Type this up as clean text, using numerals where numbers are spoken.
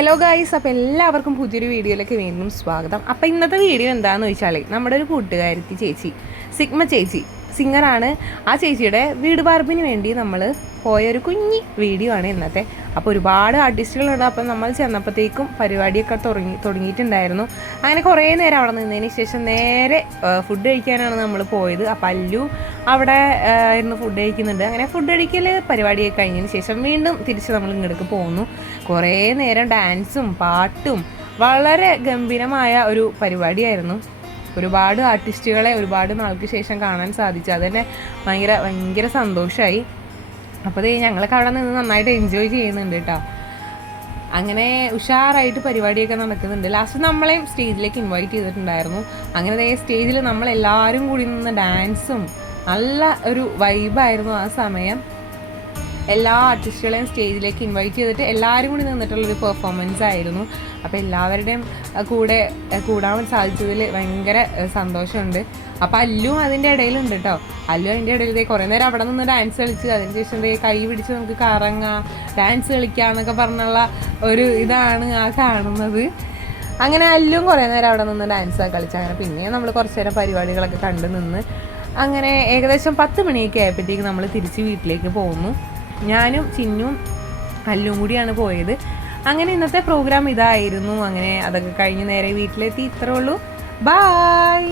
Hello guys, അപ്പോൾ എല്ലാവർക്കും പുതിയൊരു വീഡിയോയിലേക്ക് വീണ്ടും സ്വാഗതം. അപ്പോൾ ഇന്നത്തെ വീഡിയോ എന്താണെന്ന് വെച്ചാൽ നമ്മുടെ ഒരു കൂട്ടുകാരത്തി ചേച്ചി, സിഗ്മ ചേച്ചി സിംഗറാണ്. ആ ചേച്ചിയുടെ വീട് പാർപ്പിന് വേണ്ടി നമ്മൾ പോയൊരു കുഞ്ഞി വീഡിയോ ആണ് ഇന്നത്തെ. അപ്പോൾ ഒരുപാട് ആർട്ടിസ്റ്റുകളുണ്ട്. അപ്പം നമ്മൾ ചെന്നപ്പോഴത്തേക്കും പരിപാടിയൊക്കെ തുടങ്ങിയിട്ടുണ്ടായിരുന്നു. അങ്ങനെ കുറേ നേരം അവിടെ നിന്നതിന് ശേഷം നേരെ ഫുഡ് കഴിക്കാനാണ് നമ്മൾ പോയത്. അപ്പം അല്ലു അവിടെ ഇരുന്ന് ഫുഡ് കഴിക്കുന്നുണ്ട്. അങ്ങനെ ഫുഡ് കഴിക്കൽ പരിപാടിയൊക്കെ കഴിഞ്ഞതിന് ശേഷം വീണ്ടും തിരിച്ച് നമ്മൾ ഇങ്ങോട്ട് പോകുന്നു. കുറേ നേരം ഡാൻസും പാട്ടും വളരെ ഗംഭീരമായ ഒരു പരിപാടിയായിരുന്നു. ഒരുപാട് ആർട്ടിസ്റ്റുകളെ ഒരുപാട് നാൾക്ക് ശേഷം കാണാൻ സാധിച്ചു. അതുതന്നെ ഭയങ്കര സന്തോഷമായി. അപ്പോൾ ഞങ്ങളൊക്കെ അവിടെ നിന്ന് നന്നായിട്ട് എൻജോയ് ചെയ്യുന്നുണ്ട് കേട്ടോ. അങ്ങനെ ഉഷാറായിട്ട് പരിപാടിയൊക്കെ നടക്കുന്നുണ്ട്. ലാസ്റ്റ് നമ്മളെയും സ്റ്റേജിലേക്ക് ഇൻവൈറ്റ് ചെയ്തിട്ടുണ്ടായിരുന്നു. അങ്ങനെ സ്റ്റേജിൽ നമ്മളെല്ലാവരും കൂടി നിന്ന് ഡാൻസും നല്ല ഒരു വൈബായിരുന്നു ആ സമയം. എല്ലാ ആർട്ടിസ്റ്റുകളെയും സ്റ്റേജിലേക്ക് ഇൻവൈറ്റ് ചെയ്തിട്ട് എല്ലാവരും കൂടി നിന്നിട്ടുള്ളൊരു പെർഫോമൻസ് ആയിരുന്നു. അപ്പോൾ എല്ലാവരുടെയും കൂടെ കൂടാൻ സാധിച്ചതിൽ ഭയങ്കര സന്തോഷമുണ്ട്. അപ്പോൾ അല്ലും അതിൻ്റെ ഇടയിലുണ്ട് കേട്ടോ. അല്ലു അതിൻ്റെ ഇടയിൽ കുറേ നേരം അവിടെ നിന്ന് ഡാൻസ് കളിച്ച് അതിന് ശേഷം കൈ പിടിച്ച് നമുക്ക് കറങ്ങാം, ഡാൻസ് കളിക്കാം എന്നൊക്കെ പറഞ്ഞുള്ള ഒരു ഇതാണ് ആ കാണുന്നത്. അങ്ങനെ അല്ലും കുറേ നേരം അവിടെ നിന്ന് ഡാൻസൊക്കെ കളിച്ച് അങ്ങനെ പിന്നെ നമ്മൾ കുറച്ച് നേരം പരിപാടികളൊക്കെ കണ്ടു നിന്ന് അങ്ങനെ ഏകദേശം 10 മണിയൊക്കെ ആയപ്പോഴത്തേക്ക് നമ്മൾ തിരിച്ച് വീട്ടിലേക്ക് പോകുന്നു. ഞാനും ചിന്നും അല്ലും കൂടിയാണ് പോയത്. അങ്ങനെ ഇന്നത്തെ പ്രോഗ്രാം ഇതായിരുന്നു. അങ്ങനെ അതൊക്കെ കഴിഞ്ഞ് നേരെ വീട്ടിലെത്തി. ഇത്രേ ഉള്ളൂ. ബായ്.